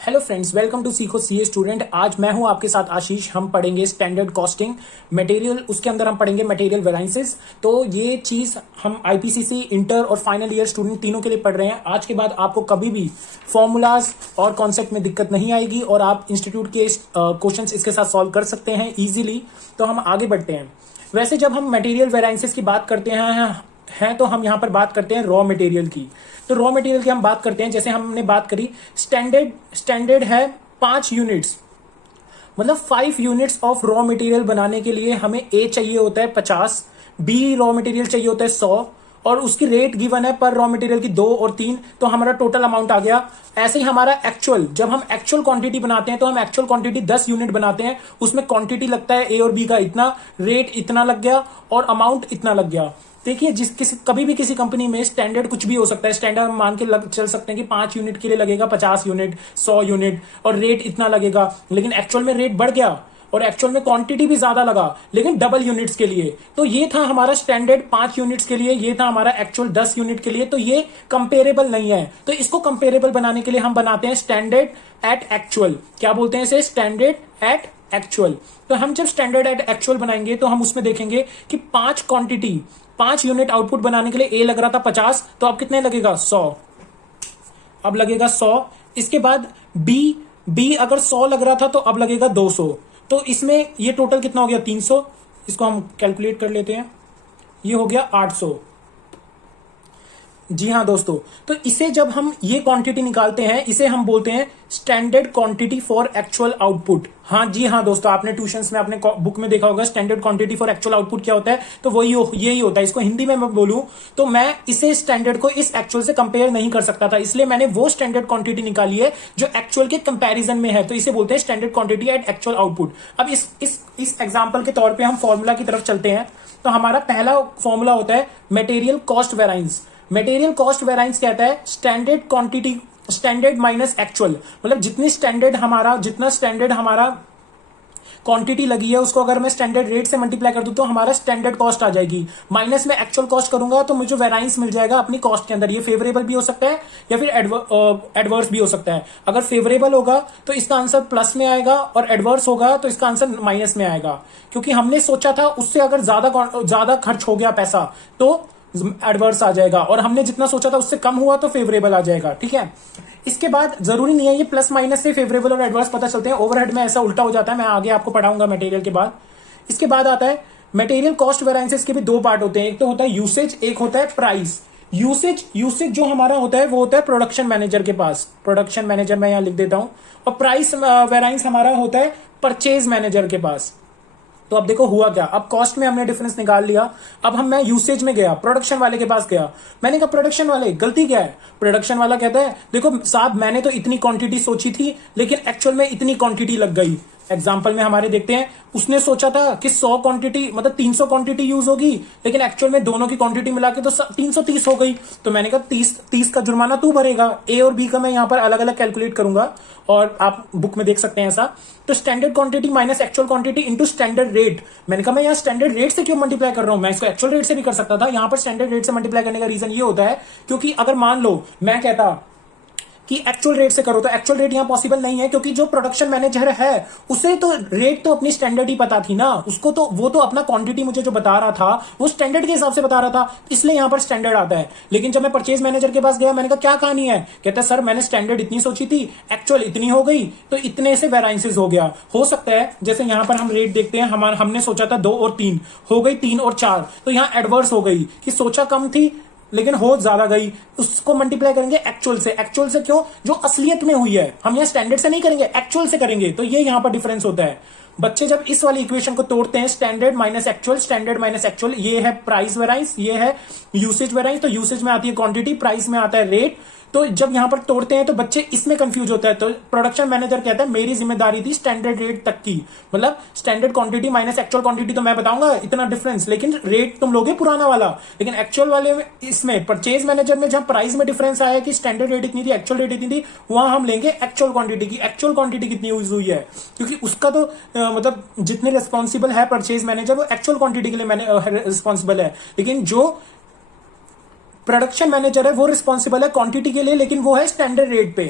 Hello friends, welcome to सीखो CA student. आज मैं हूं आपके साथ आशीष। हम पढ़ेंगे स्टैंडर्ड कॉस्टिंग मटेरियल, उसके अंदर हम पढ़ेंगे मटेरियल वेराइंसेस। तो ये चीज हम आईपीसीसी, इंटर और फाइनल ईयर स्टूडेंट तीनों के लिए पढ़ रहे हैं। आज के बाद आपको कभी भी फॉर्मूलाज और कॉन्सेप्ट में दिक्कत नहीं आएगी और आप इंस्टीट्यूट के क्वेश्चन इसके साथ सॉल्व कर सकते हैं ईजिली। तो हम आगे बढ़ते हैं। वैसे जब हम मटेरियल वेराइंसेस की बात करते हैं तो हम यहां पर बात करते हैं रॉ मटेरियल की। तो रॉ मटेरियल की हम बात करते हैं, जैसे हमने बात करी स्टैंडर्ड है 5 यूनिट्स, मतलब 5 यूनिट्स ऑफ रॉ मटेरियल बनाने के लिए हमें ए चाहिए होता है 50, बी रॉ मटेरियल चाहिए होता है 100 और उसकी रेट गिवन है पर रॉ मटेरियल की 2 और 3। तो हमारा टोटल अमाउंट आ गया। ऐसे ही हमारा एक्चुअल, जब हम एक्चुअल क्वांटिटी बनाते हैं तो हम एक्चुअल क्वांटिटी 10 यूनिट बनाते हैं। उसमें क्वांटिटी लगता है ए और बी का इतना, रेट इतना लग गया और अमाउंट इतना लग गया। देखिए, कभी भी किसी कंपनी में स्टैंडर्ड कुछ भी हो सकता है। स्टैंडर्ड हम मान के चल सकते हैं कि 5 यूनिट के लिए लगेगा 50 यूनिट, 100 यूनिट और रेट इतना लगेगा। लेकिन एक्चुअल में रेट बढ़ गया और एक्चुअल में क्वांटिटी भी ज्यादा लगा, लेकिन डबल यूनिट्स के लिए। तो ये था हमारा स्टैंडर्ड 5 यूनिट्स के लिए, ये था हमारा एक्चुअल 10 यूनिट के लिए। तो ये कंपेरेबल नहीं है। तो इसको कंपेरेबल बनाने के लिए हम बनाते हैं स्टैंडर्ड एट एक्चुअल। क्या बोलते हैं इसे? Standard at actual. तो हम जब स्टैंडर्ड एट एक्चुअल बनाएंगे तो हम उसमें देखेंगे कि 5 यूनिट आउटपुट बनाने के लिए ए लग रहा था 50, तो अब कितने लगेगा? 100। अब लगेगा 100। इसके बाद बी अगर 100 लग रहा था तो अब लगेगा 200। तो इसमें ये टोटल कितना हो गया? 300। इसको हम कैलकुलेट कर लेते हैं, ये हो गया 800। जी हाँ दोस्तों, तो इसे जब हम ये क्वांटिटी निकालते हैं इसे हम बोलते हैं standard quantity for actual output. हाँ जी हाँ दोस्तों, आपने ट्यूशंस में अपने बुक में देखा होगा standard quantity for actual output क्या होता है। तो वही यही होता है। इसको हिंदी में मैं बोलूं तो मैं इसे स्टैंडर्ड को इस एक्चुअल से कंपेयर नहीं कर सकता था, इसलिए मैंने वो स्टैंडर्ड क्वांटिटी निकाली है जो एक्चुअल के कंपैरिजन में है। तो इसे बोलते हैं standard quantity eight actual output. अब इस एग्जाम्पल के तौर पर हम फॉर्मूला की तरफ चलते हैं। तो हमारा पहला फॉर्मूला होता है material cost variance. Material cost variance कहता है standard quantity, standard minus actual. मतलब जितना स्टैंडर्ड हमारा क्वांटिटी लगी है उसको अगर मैं स्टैंडर्ड रेट से मल्टीप्लाई कर दूं तो हमारा स्टैंडर्ड कॉस्ट आ जाएगी। माइनस में एक्चुअल कॉस्ट करूंगा तो मुझे वेराइंस मिल जाएगा अपनी कॉस्ट के अंदर। ये फेवरेबल भी हो सकता है या फिर एडवर्स भी हो सकता है। अगर फेवरेबल होगा तो इसका आंसर प्लस में आएगा और एडवर्स होगा तो इसका आंसर माइनस में आएगा, क्योंकि हमने सोचा था उससे अगर ज्यादा खर्च हो गया पैसा तो एडवर्स आ जाएगा, और हमने जितना सोचा था उससे कम हुआ तो फेवरेबल आ जाएगा। ठीक है। इसके बाद जरूरी नहीं है ये प्लस माइनस से फेवरेबल और एडवर्स पता चलते हैं, ओवरहेड में ऐसा उल्टा हो जाता है। मैं आगे आपको पढ़ाऊंगा मटेरियल के बाद। इसके बाद आता है मटेरियल कॉस्ट वेराइंसेस के भी 2 पार्ट होते हैं। एक तो होता है यूसेज, एक होता है प्राइस। यूसेज जो हमारा होता है वो होता है प्रोडक्शन मैनेजर के पास। प्रोडक्शन मैनेजर मैं यहां लिख देता हूं। और प्राइस वेराइंस हमारा होता है परचेज मैनेजर के पास। तो अब देखो हुआ क्या, अब कॉस्ट में हमने डिफरेंस निकाल लिया। अब मैं यूसेज में गया, प्रोडक्शन वाले के पास गया। मैंने कहा प्रोडक्शन वाले गलती क्या है? प्रोडक्शन वाला कहता है देखो साहब मैंने तो इतनी क्वांटिटी सोची थी लेकिन एक्चुअल में इतनी क्वांटिटी लग गई। एग्जाम्पल में हमारे देखते हैं, उसने सोचा था कि 100 क्वांटिटी मतलब 300 क्वांटिटी यूज होगी, लेकिन एक्चुअल में दोनों की क्वांटिटी मिला के तो 330 हो गई। तो मैंने कहा 30 का जुर्माना तू भरेगा। ए और बी का मैं यहां पर अलग अलग कैलकुलेट करूंगा और आप बुक में देख सकते हैं ऐसा। तो standard quantity minus actual quantity into standard rate. मैंने कहा मैं यहाँ स्टैंडर्ड रेट से क्यों मल्टीप्लाई कर रहा हूं, मैं इसको एक्चुअल रेट से भी कर सकता था। यहां पर स्टैंडर्ड रेट से मल्टीप्लाई करने का रीजन ये होता है क्योंकि अगर मान लो मैं कहता कि एक्चुअल रेट से करो तो एक्चुअल रेट यहां पॉसिबल नहीं है, क्योंकि जो प्रोडक्शन मैनेजर है उसे तो रेट तो अपनी स्टैंडर्ड ही पता थी ना। उसको तो वो तो अपना क्वांटिटी मुझे जो बता रहा था वो स्टैंडर्ड के हिसाब से बता रहा था, इसलिए यहां पर स्टैंडर्ड आता है। लेकिन जब मैं परचेज मैनेजर के पास गया मैंने कहा क्या कहानी है, कहता है सर मैंने स्टैंडर्ड इतनी सोची थी, एक्चुअल इतनी हो गई तो इतने से वेराइंसेस हो गया। हो सकता है जैसे यहां पर हम रेट देखते हैं, हमने सोचा था 2 और 3 हो गई 3 और 4, तो यहां एडवर्स हो गई कि सोचा कम थी लेकिन हो ज्यादा गई। उसको मल्टीप्लाई करेंगे एक्चुअल से। एक्चुअल से क्यों? जो असलियत में हुई है। हम यहाँ स्टैंडर्ड से नहीं करेंगे, एक्चुअल से करेंगे। तो ये यहां पर डिफरेंस होता है। बच्चे जब इस वाली इक्वेशन को तोड़ते हैं स्टैंडर्ड माइनस एक्चुअल, ये है प्राइस वेराइंस, ये है यूसेज वेराइंस। तो यूसेज में आती है क्वांटिटी, प्राइस में आता है रेट। तो जब यहां पर तोड़ते हैं तो बच्चे इसमें कंफ्यूज होता है। तो प्रोडक्शन मैनेजर कहता है मेरी जिम्मेदारी थी स्टैंडर्ड रेट तक की, मतलब standard quantity minus actual quantity तो मैं बताऊंगा इतना डिफरेंस, लेकिन रेट तुम लोगे पुराना वाला। लेकिन एक्चुअल वाले में, इसमें परचेज मैनेजर में जहां प्राइस में डिफरेंस आया कि स्टैंडर्ड रेट इतनी थी एक्चुअल रेट इतनी थी, वहां हम लेंगे एक्चुअल क्वांटिटी की। एक्चुअल क्वांटिटी कितनी यूज हुई है, क्योंकि उसका तो मतलब जितने रिस्पॉन्सिबल है परचेज मैनेजर वो एक्चुअल क्वांटिटी के लिए रिस्पॉन्सिबल है। लेकिन जो प्रोडक्शन मैनेजर है वो रिस्पॉन्सिबल है क्वांटिटी के लिए, लेकिन वो है स्टैंडर्ड रेट पे।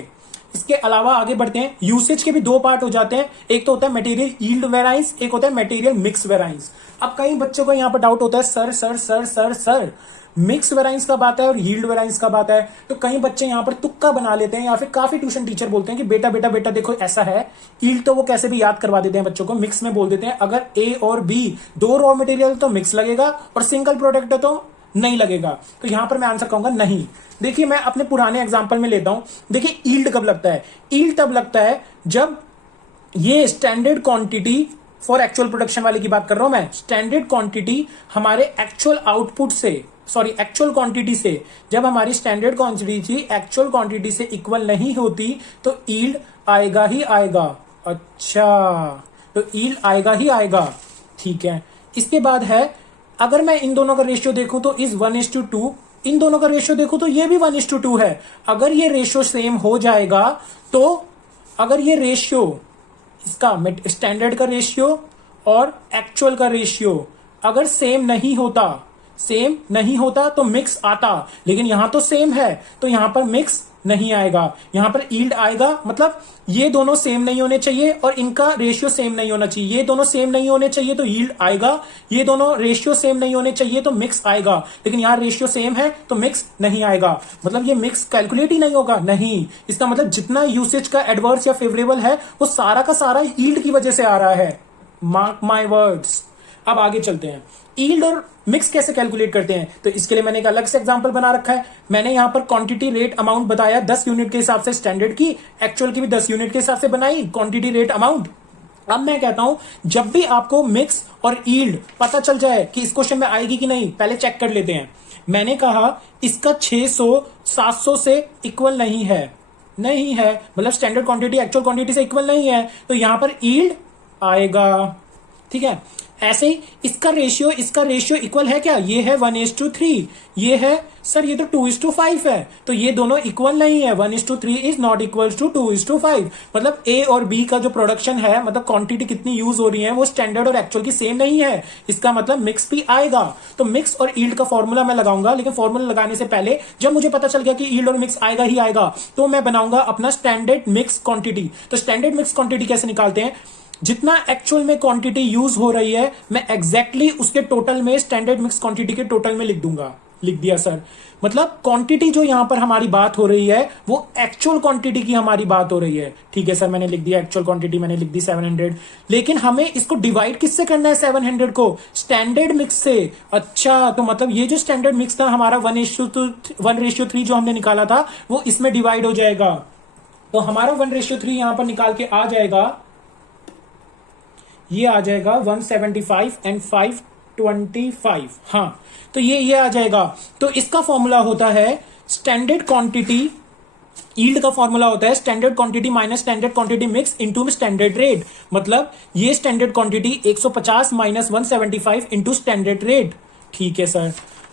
इसके अलावा आगे बढ़ते हैं। यूसेज के भी दो पार्ट हो जाते हैं, एक तो होता है मटेरियल यील्ड वेराइंस, एक होता है मटेरियल मिक्स वेराइंस। अब कई बच्चों को यहाँ पर डाउट होता है, sir sir sir sir sir mix variance कब आता है और यील्ड वेराइंस कब आता है? तो कई बच्चे यहाँ पर तुक्का बना लेते हैं, या फिर काफी ट्यूशन टीचर बोलते हैं कि बेटा बेटा बेटा देखो ऐसा है। यील्ड तो वो कैसे भी याद करवा देते हैं बच्चों को, मिक्स में बोल देते हैं अगर ए और बी दो रॉ मटेरियल तो मिक्स लगेगा और सिंगल प्रोडक्ट है तो नहीं लगेगा। तो यहां पर मैं आंसर कहूंगा नहीं। देखिए मैं अपने पुराने एग्जांपल में लेता हूं। देखिए यील्ड कब लगता है? यील्ड तब लगता है जब ये standard quantity for actual production वाले की बात कर रहा हूं मैं। स्टैंडर्ड क्वांटिटी हमारे एक्चुअल आउटपुट से, सॉरी एक्चुअल क्वांटिटी से, जब हमारी स्टैंडर्ड क्वांटिटी एक्चुअल क्वांटिटी से इक्वल नहीं होती तो यील्ड आएगा ही आएगा। अच्छा, तो यील्ड आएगा ही आएगा, ठीक है। इसके बाद है, अगर मैं इन दोनों का रेशियो देखूं तो इज 1:2, इन दोनों का रेशियो देखूं तो ये भी 1:2 है। अगर ये रेशियो सेम हो जाएगा तो, अगर ये रेशियो इसका स्टैंडर्ड का रेशियो और एक्चुअल का रेशियो अगर सेम नहीं होता तो मिक्स आता, लेकिन यहां तो सेम है तो यहां पर मिक्स नहीं आएगा, यहां पर यील्ड आएगा। मतलब ये दोनों सेम नहीं होने चाहिए और इनका रेशियो सेम नहीं होना चाहिए। ये दोनों सेम नहीं होने चाहिए तो यील्ड आएगा, ये दोनों रेशियो सेम नहीं होने चाहिए तो मिक्स आएगा, लेकिन यहां रेशियो सेम है तो मिक्स नहीं आएगा। मतलब ये मिक्स कैलकुलेट ही नहीं होगा, नहीं। इसका मतलब जितना यूसेज का एडवर्स या फेवरेबल है वो सारा का सारा यील्ड की वजह से आ रहा है। Mark my words. अब आगे चलते हैं, यील्ड और मिक्स कैसे कैलकुलेट करते हैं। तो इसके लिए मैंने एक अलग से एग्जांपल बना रखा है। मैंने यहां पर क्वांटिटी रेट अमाउंट बताया 10 यूनिट के हिसाब से स्टैंडर्ड की, एक्चुअल की भी 10 यूनिट के हिसाब से बनाई क्वांटिटी रेट अमाउंट। अब मैं कहता हूं जब भी आपको मिक्स और यील्ड पता चल जाए कि इस क्वेश्चन में आएगी कि नहीं, पहले चेक कर लेते हैं। मैंने कहा इसका 600 700 से इक्वल नहीं है, मतलब स्टैंडर्ड क्वांटिटी एक्चुअल क्वांटिटी से इक्वल नहीं है, तो यहां पर यील्ड आएगा, ठीक है। ऐसे ही इसका रेशियो इक्वल है क्या? ये है 1:3, ये है सर ये तो 2:5 है, तो ये दोनों इक्वल नहीं है। 1:3 इज नॉट इक्वल टू 2:5। मतलब ए और बी का जो प्रोडक्शन है, मतलब क्वांटिटी कितनी यूज हो रही है वो स्टैंडर्ड और एक्चुअल की सेम नहीं है। इसका मतलब मिक्स भी आएगा। तो मिक्स और यील्ड का फॉर्मूला मैं लगाऊंगा, लेकिन फॉर्मूला लगाने से पहले जब मुझे पता चल गया कि यील्ड और मिक्स आएगा ही आएगा तो मैं बनाऊंगा अपना स्टैंडर्ड मिक्स क्वांटिटी। तो स्टैंडर्ड मिक्स क्वांटिटी कैसे निकालते हैं? जितना एक्चुअल में क्वांटिटी यूज हो रही है मैं एग्जैक्टली उसके टोटल में स्टैंडर्ड मिक्स क्वांटिटी के टोटल में लिख दूंगा। लिख दिया सर। मतलब क्वांटिटी जो यहां पर हमारी बात हो रही है वो एक्चुअल क्वांटिटी की हमारी बात हो रही है, ठीक है सर। मैंने लिख दिया एक्चुअल क्वांटिटी, मैंने लिख दी 700, लेकिन हमें इसको डिवाइड किससे करना है? 700 को स्टैंडर्ड मिक्स से। अच्छा, तो मतलब ये जो स्टैंडर्ड मिक्स था हमारा 1:3 जो हमने निकाला था वो इसमें डिवाइड हो जाएगा। तो हमारा 1:3 यहां पर निकाल के आ जाएगा, ये आ जाएगा 175 एंड 525। हाँ, तो ये आ जाएगा। तो इसका फॉर्मूला होता है स्टैंडर्ड क्वांटिटी, यील्ड का फॉर्मूला होता है standard quantity minus standard quantity mix into standard rate. मतलब ये standard quantity 150 minus 175 into standard rate, ठीक है सर।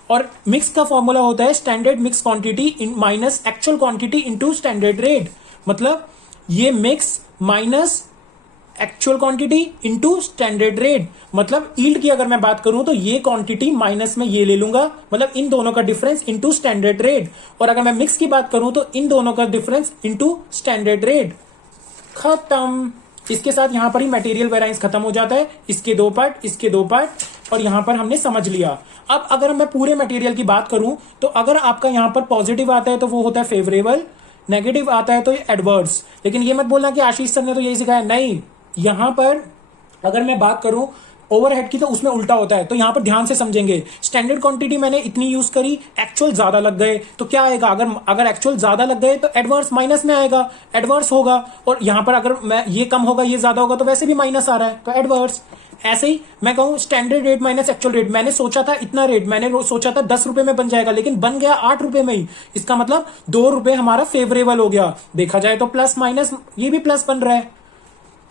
और मिक्स का फॉर्मूला होता है standard mix quantity minus actual quantity into standard rate. मतलब ये mix minus actual quantity into standard rate. मतलब यील्ड की अगर मैं बात करूं तो ये क्वांटिटी माइनस में ये ले लूंगा, मतलब इन दोनों का डिफरेंस इनटू स्टैंडर्ड रेट। और अगर मैं मिक्स की बात करूं तो इन दोनों का डिफरेंस इनटू स्टैंडर्ड रेट। खत्म। इसके साथ यहां पर ही मटेरियल वेराइंस खत्म हो जाता है। इसके दो पार्ट, इसके दो पार्ट, और यहां पर हमने समझ लिया। अब अगर मैं पूरे मटेरियल की बात करूं तो अगर आपका यहां पर पॉजिटिव आता है तो वो होता है फेवरेबल, नेगेटिव आता है तो ये एडवर्स। लेकिन ये मत बोलना कि आशीष सर ने तो यही सिखाया, नहीं। यहां पर अगर मैं बात करूं ओवरहेड की तो उसमें उल्टा होता है, तो यहां पर ध्यान से समझेंगे। स्टैंडर्ड क्वांटिटी मैंने इतनी यूज करी, एक्चुअल ज्यादा लग गए तो क्या आएगा? अगर एक्चुअल ज्यादा लग गए तो एडवर्स माइनस में आएगा, एडवर्स होगा। और यहां पर अगर मैं ये कम होगा ये ज्यादा होगा तो वैसे भी माइनस आ रहा है तो एडवर्स। ऐसे ही मैं कहूं standard rate minus actual rate, मैंने सोचा था इतना रेट, मैंने सोचा था 10 रुपए में बन जाएगा, लेकिन बन गया 8 रुपए में ही। इसका मतलब 2 रुपए हमारा फेवरेबल हो गया। देखा जाए तो प्लस माइनस ये भी प्लस बन रहा है।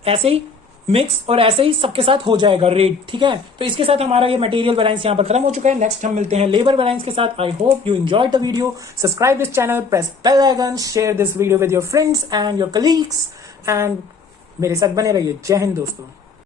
ऐसे ही मिक्स और ऐसे ही सबके साथ हो जाएगा रेट, ठीक है। तो इसके साथ हमारा ये मटेरियल वेराइंस यहाँ पर खत्म हो चुका है। नेक्स्ट हम मिलते हैं लेबर वेराइंस के साथ। I hope you enjoyed the video. Subscribe this channel, press bell icon, share this video with your friends and your colleagues, and मेरे साथ बने रहिए। जय हिंद दोस्तों।